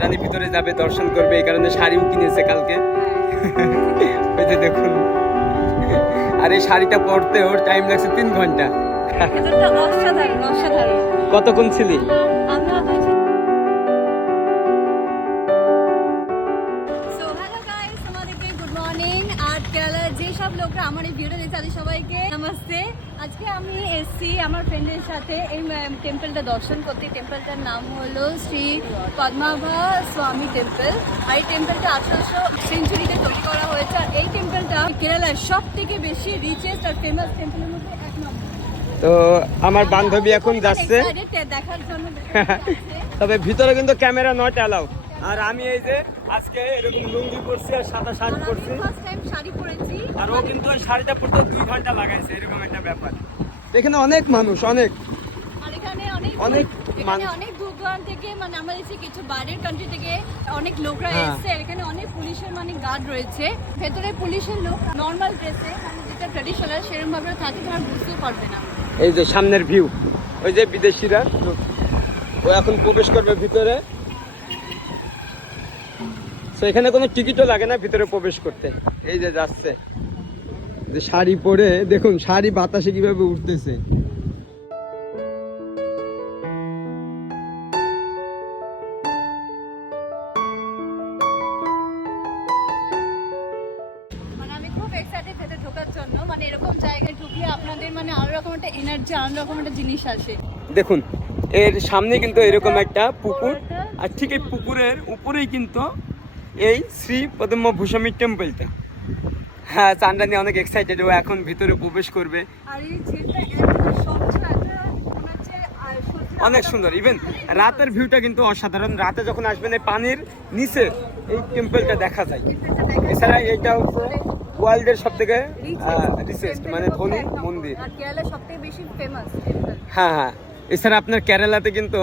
রানী ভিতরে যাবে, দর্শন করবে, এই কারণে শাড়িও কিনেছে কালকে। ওই যে দেখুন, আর এই শাড়িটা পরতে ওর টাইম লাগছে 3 ঘন্টা। অসাধারণ অসাধারণ। কতক্ষণ ছিলি? যেসব লোকরা আমার এই ভিডিওটা দেখছে তাদের সবাইকে নমস্তে। আজকে আমি এসছি আমার ফ্রেন্ডের সাথে এই টেম্পলটা দর্শন করতে। টেম্পলটার নাম হলো শ্রী পদ্মাভা স্বামী টেম্পল। আর এই টেম্পলটা 1800 সেঞ্চুরিতে তৈরি করা হয়েছে। আর এই টেম্পলটা কেরালার সব থেকে বেশি রিচেস্ট আর ফেমাস টেম্পলের মধ্যে এক নম্বর। তো আমার বান্ধবী এখন যাচ্ছে দেখার জন্য, তবে ভিতরে কিন্তু ক্যামেরা নট অ্যালাউ। আর আমি এই যে আজকে এরকম লুঙ্গি পরছি আর সাদা শার্ট পরছি, ফার্স্ট টাইম শাড়ি পরেছি। আর ও কিন্তু ওই শাড়িটা পরতে 2 ঘন্টা লাগাইছে, এরকম একটা ব্যাপার। এখানে অনেক মানুষ, অনেক আর এখানে অনেক অনেক দূর দূরান্ত থেকে, মানে আমরা দেখছি কিছু বাইরের কান্ট্রি থেকে অনেক লোকরা এসেছে। এখানে অনেক পুলিশের মানে গার্ড রয়েছে। ভেতরে পুলিশের লোক নর্মাল ড্রেসে, মানে যেটা ট্র্যাডিশনাল সেরকম ভাবে থাকে, তোমার বুঝতেও পারবে না। এই যে সামনের ভিউ, ওই যে বিদেশিরা ও এখন প্রবেশ করবে ভিতরে। তো এখানে কোনো টিকিটও লাগে না ভিতরে প্রবেশ করতে। এই যে যাচ্ছে, যে শাড়ি পরে দেখুন, শাড়ি বাতাসে কিভাবে উঠতেছে। মানে আমি খুব এক্সাইটেড ভেতরে ঢোকার জন্য। মানে এরকম জায়গায় ঢুকলে আপনাদের মানে আরো রকম একটা এনার্জি, আরো রকম একটা জিনিস আসে। দেখুন এর সামনে কিন্তু এরকম একটা পুকুর, আর ঠিক এই পুকুরের উপরেই কিন্তু এই শ্রী পদ্মভূষণী টেম্পলটা। হ্যাঁ, চান্দানি অনেক এক্সাইটেড, ও এখন ভিতরে প্রবেশ করবে। আর এই ঝিলটা এত স্বচ্ছ, এত মনে হচ্ছে অনেক সুন্দর। ইভেন রাতের ভিউটা কিন্তু অসাধারণ। রাতে যখন আসবেন এই পানির নিচে এই টেম্পলটা দেখা যায়। এছাড়া এটা হচ্ছে ওয়ার্ল্ডের সব থেকে রিচেস্ট মানে ধনী মন্দির। আর কেরালার সবথেকে বেশি ফেমাস টেম্পল। হ্যাঁ হ্যাঁ, এছাড়া আপনার কেরালাতে কিন্তু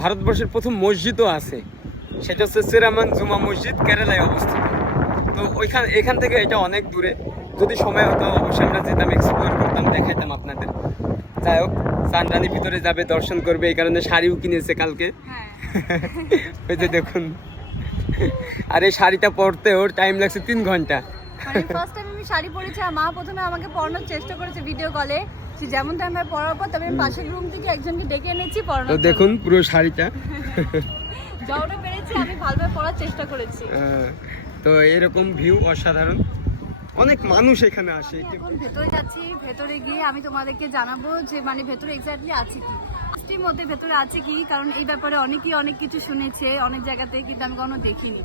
ভারতবর্ষের প্রথম মসজিদও আছে, সেটা হচ্ছে শ্রীরামান জুমা মসজিদ, কেরালায় অবস্থিত। তো এখান থেকে এটা অনেক দূরে। যদি সময় হতো অবশ্যই আমরা যেতাম, এক্সপ্লোর করতাম, দেখাইতাম আপনাদের। যাই হোক, চান্দানি ভিতরে যাবে, দর্শন করবে, এই কারণে শাড়িও কিনেছে কালকে। ওই যে দেখুন, আর এই শাড়িটা পরতে ওর টাইম লাগছে 3 ঘন্টা। মানে ফার্স্ট টাইম আমি শাড়ি পরেছি। আর মা প্রথমে আমাকে পরানোর চেষ্টা করেছে ভিডিও কলে। সে যেমন টাইমে পরার পর তবে আমি পাশের রুম থেকে একজনকে ডেকে এনেছি পরানোর তো জন্য। দেখুন পুরো শাড়িটা যতটা পেরেছি আমি ভালোভাবে পরার চেষ্টা করেছি। তো এরকম ভিউ অসাধারণ, অনেক মানুষ এখানে আসে। এখন ভেতরে যাচ্ছি। ভেতরে গিয়ে আমি তোমাদেরকে জানাবো যে মানে ভেতরে এক্স্যাক্টলি আছে কি, আসটির মধ্যে ভেতরে আছে কি। কারণ এই ব্যাপারে অনেকেই অনেক কিছু শুনেছে অনেক জায়গাতে, কিন্তু আমি কখনো দেখিনি।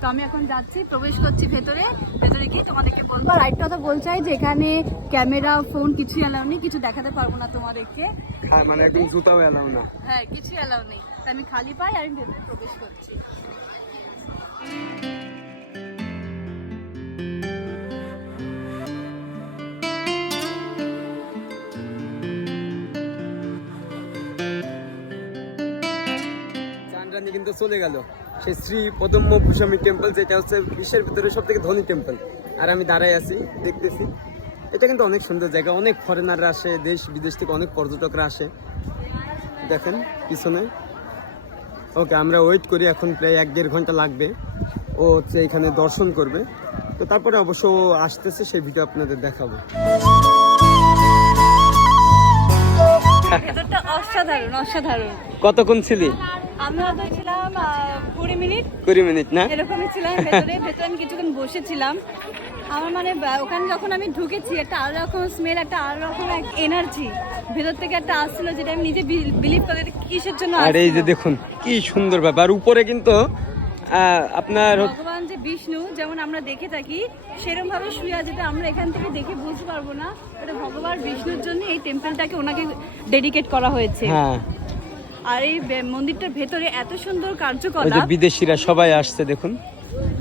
তো আমি এখন যাচ্ছি, প্রবেশ করছি ভেতরে। ভেতরে গিয়ে তোমাদেরকে বলবো। আর একটা কথা বলতে চাই যে এখানে ক্যামেরা ফোন কিছুই অ্যালাউ নেই, কিছু দেখাতে পারবো না তোমাদেরকে। হ্যাঁ, মানে একদম জুতাও এলাও না। হ্যাঁ, কিছুই অ্যালাউ নেই। তাই আমি খালি পাই আর আমি ভেতরে প্রবেশ করছি। চান্দ্রানী কিন্তু চলে গেল সেই শ্রী পদ্মভূষণী টেম্পল, যেটা হচ্ছে বিশ্বের ভিতরে সব থেকে ধনী টেম্পল। আর আমি দাঁড়াই আছি, দেখতেছি। এটা কিন্তু অনেক সুন্দর জায়গা, অনেক ফরেনাররা আসে, দেশ বিদেশ থেকে অনেক পর্যটকরা আসে। দেখেন পিছনে। ওকে, আমরা ওয়েট করি, এখন প্রায় 1-1.5 ঘন্টা লাগবে। ও হচ্ছে এখানে দর্শন করবে। তো তারপরে অবশ্য ও আসতেছে, সেই ভিডিও আপনাদের দেখাবো। ভেতরটা অসাধারণ অসাধারণ। কতক্ষণ ছিলি? আমি হয়তো ছিলাম 20 মিনিট। 20 মিনিট না? এরকমই ছিলাম ভেতরে। ভেতরে আমি কিছুক্ষণ বসেছিলাম। আমার মানে ওখানে যখন আমি ঢুকেছি, একটা আলাদা রকম স্মেল, একটা আলাদা রকম এনার্জি ভেতর থেকে একটা আসছিল, যেটা আমি নিজে বিলিভ করি কিসের জন্য। আর এই যে দেখুন কি সুন্দর ব্যাপার, উপরে কিন্তু আপনার ভগবান যে বিষ্ণু যেমন আমরা দেখে থাকি সেরকম ভাবে শুয়ে আছে, যেটা আমরা এখান থেকে দেখে বুঝতে পারবো না। এটা ভগবান বিষ্ণুর জন্য এই টেম্পলটাকে ওনাকে ডেডিকেট করা হয়েছে। হ্যাঁ, আর এই মন্দিরটার ভেতরে এত সুন্দর ওই যে কার্যকলাপ, বিদেশিরা সবাই আসছে দেখুন।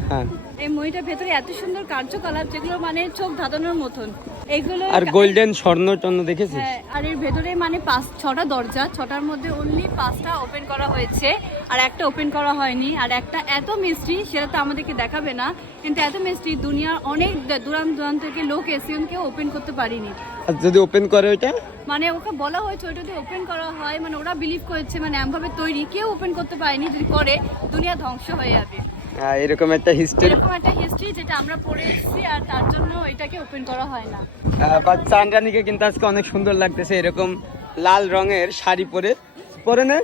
হ্যাঁ, এই মন্দিরটার ভেতরে এত সুন্দর কার্যকলাপ যেগুলো মানে চোখ ধাঁধানোর মতন। এগুলো আর গোল্ডেন স্বর্ণ টর্ণ দেখেছিস? হ্যাঁ, আর এর ভেতরে মানে 6টা দরজা, 6টার মধ্যে অনলি 5টা ওপেন করা হয়েছে আর একটা ওপেন করা হয়নি। আর একটা এত মিষ্টি সেটা তো আমাদেরকে দেখাবে না, কিন্তু এত মিষ্টি দুনিয়ার অনেক দূরান্ত থেকে লোক এসে কেউ ওপেন করতে পারিনি। আর যদি ওপেন করে ওইটা, মানে ওকে বলা হয়েছে ওইটা যদি ওপেন করা হয়, মানে ওরা বিলিভ করেছে মানে এমনভাবে তৈরি কেউ ওপেন করতে পারেনি, যদি করে দুনিয়া ধ্বংস হয়ে যাবে। এরকম একটা হিস্ট্রি, এরকম একটা হিস্ট্রি যেটা আমরা পড়ে এসেছি, আর তার জন্য এটাকে ওপেন করা হয় না। বাট চাঁদরানীকে কিন্তু আজকে অনেক সুন্দর লাগতেছে, এরকম লাল রঙের শাড়ি পরে পরে না।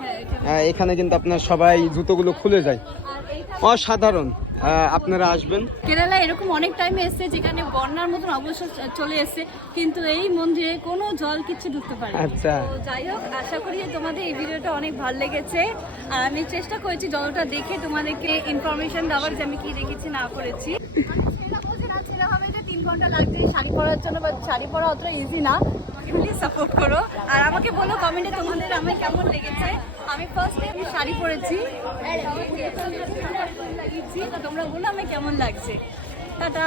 হ্যাঁ, এটা- এখানে কিন্তু আপনার সবাই জুতোগুলো খুলে যায়, আর এইখানে অসাধারণ। আপনারা আসবেন। কেরালা এরকম অনেক টাইমে এসছে যেখানে বন্যার মতন অবস্থা চলে এসছে, কিন্তু এই মন্দিরে কোনো জল কিছু ঢুকতে পারে না। আচ্ছা। তো যাই হোক, আশা করি যে তোমাদের এই ভিডিওটা অনেক ভালো লেগেছে, আর আমি চেষ্টা করেছি যতটা দেখে তোমাদেরকে ইনফরমেশন দেওয়ার যে আমি কি দেখেছি না করেছি। ছেলে হবে যে 3 ঘন্টা লাগবে শাড়ি পরার জন্য, বা শাড়ি পরা অতটা ইজি না। আমাকে প্লিজ সাপোর্ট করো, আর আমাকে বলো কমেন্টে তোমাদের আমায় কেমন লেগেছে। আমি ফার্স্ট টাইম শাড়ি পরেছি, লাগিয়েছি, তো তোমরা বলো আমায় কেমন লাগছে। টাটা।